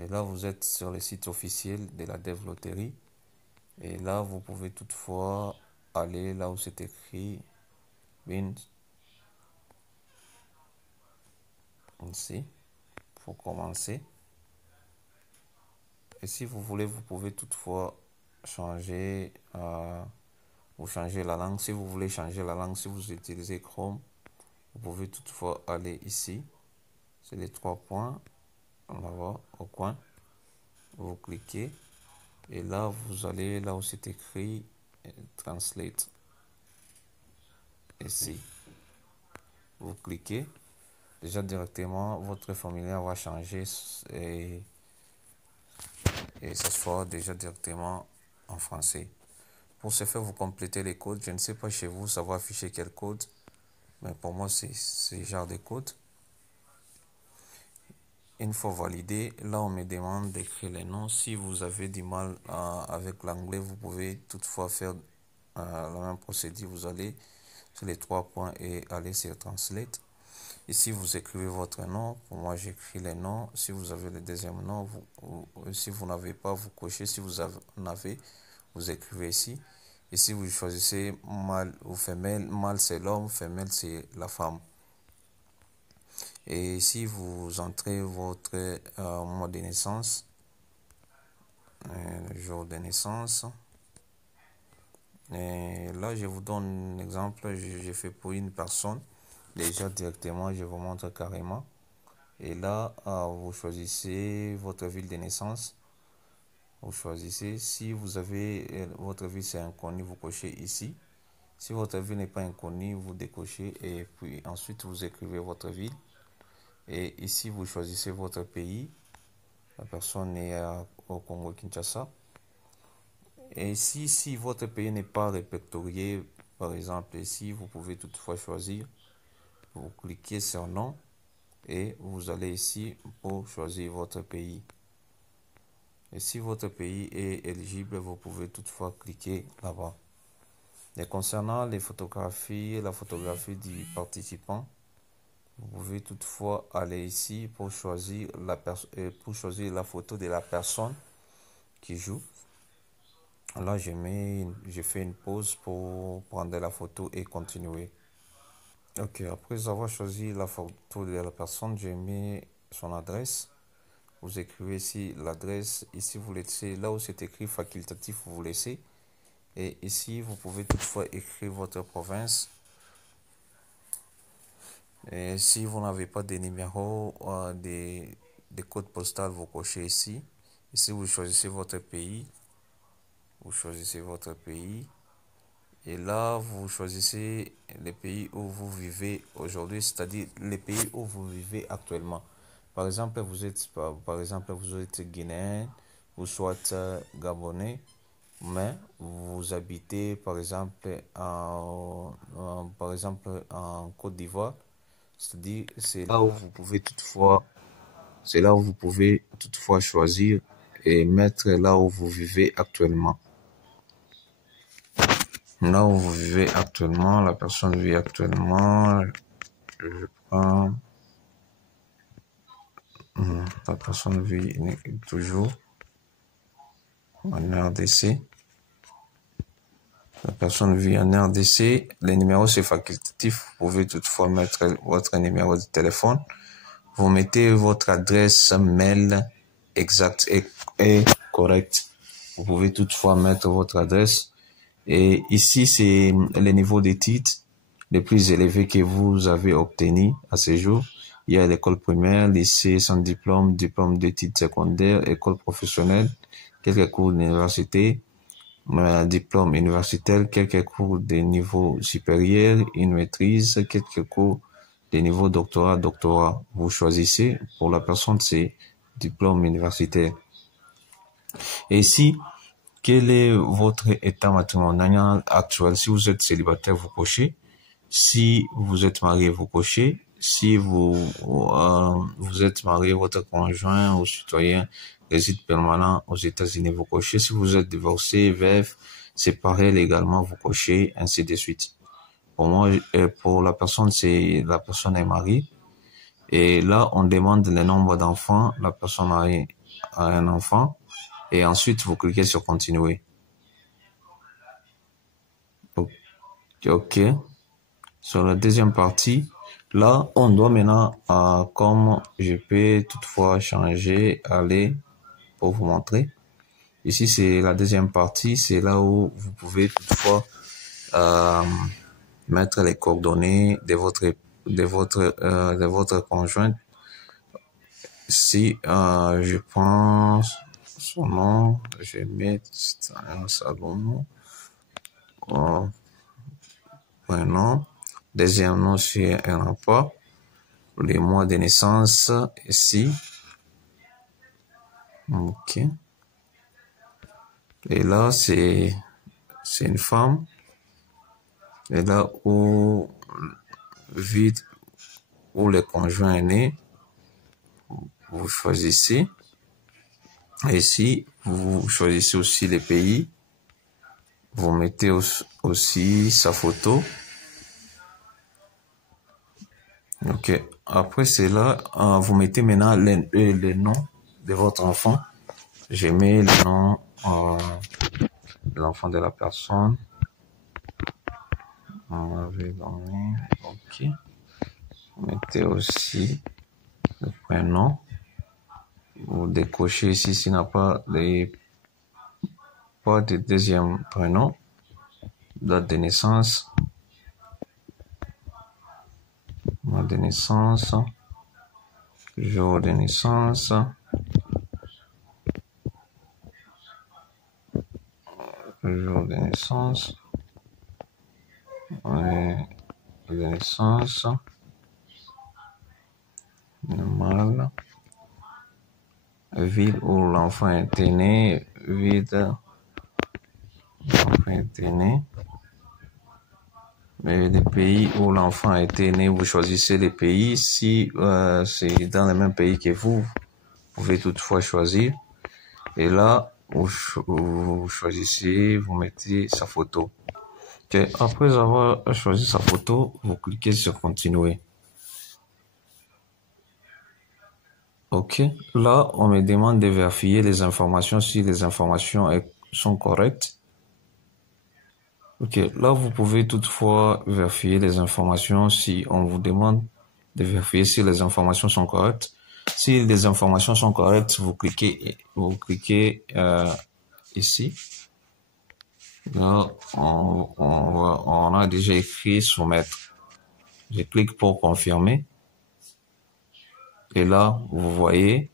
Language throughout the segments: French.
Et là, vous êtes sur le site officiel de la Dev Lottery. Et là, vous pouvez toutefois aller là où c'est écrit Win. Ici, pour commencer. Et si vous voulez, vous pouvez toutefois changer, vous changez la langue. Si vous voulez changer la langue, si vous utilisez Chrome, vous pouvez toutefois aller ici. C'est les 3 points. On va voir au coin. Vous cliquez. Et là, vous allez là où c'est écrit Translate. Ici. Vous cliquez. Déjà directement, votre formulaire va changer et ça sera déjà directement en français. Pour ce faire, vous complétez les codes. Je ne sais pas chez vous, ça va afficher quel code. Mais pour moi, c'est ce genre de code. Une fois validé, là, on me demande d'écrire les noms. Si vous avez du mal avec l'anglais, vous pouvez toutefois faire la même procédure. Vous allez sur les 3 points et aller sur Translate. Ici, vous écrivez votre nom. Pour moi, j'écris les noms. Si vous avez le deuxième nom, si vous n'avez pas, vous cochez. Si vous en avez, vous écrivez ici. Ici, vous choisissez mâle ou femelle. Mâle, c'est l'homme. Femelle, c'est la femme. Et ici, vous entrez votre mois de naissance, le jour de naissance. Et là, je vous donne un exemple. J'ai fait pour une personne. Déjà, directement, je vous montre carrément. Et là, vous choisissez votre ville de naissance. Vous choisissez. Si vous avez votre ville, c'est inconnu, vous cochez ici. Si votre ville n'est pas inconnue, vous décochez. Et puis ensuite, vous écrivez votre ville. Et ici, vous choisissez votre pays. La personne est au Congo-Kinshasa. Et si votre pays n'est pas répertorié, par exemple ici, vous pouvez toutefois choisir. Vous cliquez sur nom et vous allez ici pour choisir votre pays. Et si votre pays est éligible, vous pouvez toutefois cliquer là-bas. Et concernant les photographies, la photographie du participant, vous pouvez toutefois aller ici pour choisir la photo de la personne qui joue. Là, je fais une pause pour prendre la photo et continuer. Ok, après avoir choisi la photo de la personne, je mets son adresse. Vous écrivez ici l'adresse. Ici, vous laissez, là où c'est écrit facultatif, vous laissez. Et ici, vous pouvez toutefois écrire votre province. Et si vous n'avez pas de numéro de code postal, vous cochez ici. Ici, vous choisissez votre pays. Vous choisissez votre pays. Et là, vous choisissez le pays où vous vivez aujourd'hui, c'est-à-dire les pays où vous vivez actuellement. Par exemple, vous êtes guinéen ou soit gabonais, mais vous habitez par exemple en Côte d'Ivoire. C'est-à-dire, c'est là où vous pouvez toutefois choisir et mettre là où vous vivez actuellement. Là où vous vivez actuellement, la personne vit actuellement, je prends, la personne vit toujours en RDC. La personne vit en RDC, les numéros c'est facultatif, vous pouvez toutefois mettre votre numéro de téléphone. Vous mettez votre adresse mail exacte et correcte. Vous pouvez toutefois mettre votre adresse. Et ici, c'est le niveau d'études les plus élevés que vous avez obtenu à ce jour. Il y a l'école primaire, lycée sans diplôme, diplôme d'études secondaires, école professionnelle, quelques cours d'université, diplôme universitaire, quelques cours de niveau supérieur, une maîtrise, quelques cours de niveau doctorat. Vous choisissez. Pour la personne, c'est diplôme universitaire. Et ici, quel est votre état matrimonial actuel? Si vous êtes célibataire, vous cochez. Si vous êtes marié, vous cochez. Si vous êtes marié, votre conjoint ou citoyen réside permanent aux États-Unis, vous cochez. Si vous êtes divorcé, veuf, séparé légalement, vous cochez, ainsi de suite. Pour moi, pour la personne est mariée. Et là, on demande le nombre d'enfants. La personne à un enfant et ensuite vous cliquez sur continuer. OK. Sur la deuxième partie, là, on doit maintenant, comme je peux toutefois changer, aller pour vous montrer. Ici, c'est la deuxième partie, c'est là où vous pouvez toutefois mettre les coordonnées de votre conjointe. Si je prends son nom, je vais mettre Salomon. Prénom. Deuxième nom sur un rapport. Les mois de naissance ici. OK. Et là, c'est une femme. Et là où le conjoint est né, vous choisissez. Et ici, vous choisissez aussi les pays. Vous mettez aussi sa photo. OK. Après cela, vous mettez maintenant le nom de votre enfant. Je mets le nom de l'enfant de la personne. On m'avait donné. OK. Vous mettez aussi le prénom. Vous décochez ici s'il n'a pas de deuxième prénom. Date de naissance. Mois de naissance. Jour de naissance. Jour de naissance. De naissance. Normal. Ville où l'enfant était né. Ville l'enfant était né. Mais les pays où l'enfant a été né, vous choisissez les pays. Si c'est dans le même pays que vous pouvez toutefois choisir. Et là, vous choisissez, vous mettez sa photo. Okay. Après avoir choisi sa photo, vous cliquez sur continuer. OK. Là, on me demande de vérifier les informations si les informations sont correctes. OK. Là, vous pouvez toutefois vérifier les informations si on vous demande de vérifier si les informations sont correctes. Si les informations sont correctes, vous cliquez ici. Là, on a déjà écrit soumettre. Je clique pour confirmer. Et là, vous voyez,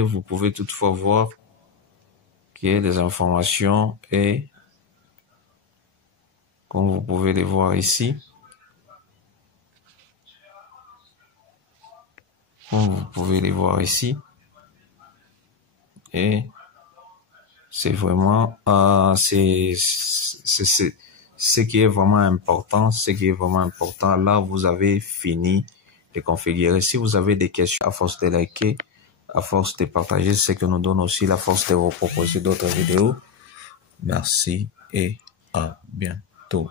vous pouvez toutefois voir qu'il y a des informations et comme vous pouvez les voir ici, et c'est vraiment c'est ce qui est vraiment important. Là, vous avez fini de configurer. Si vous avez des questions, à force de liker, à force de partager, c'est ce que nous donne aussi la force de vous proposer d'autres vidéos. Merci et à bientôt.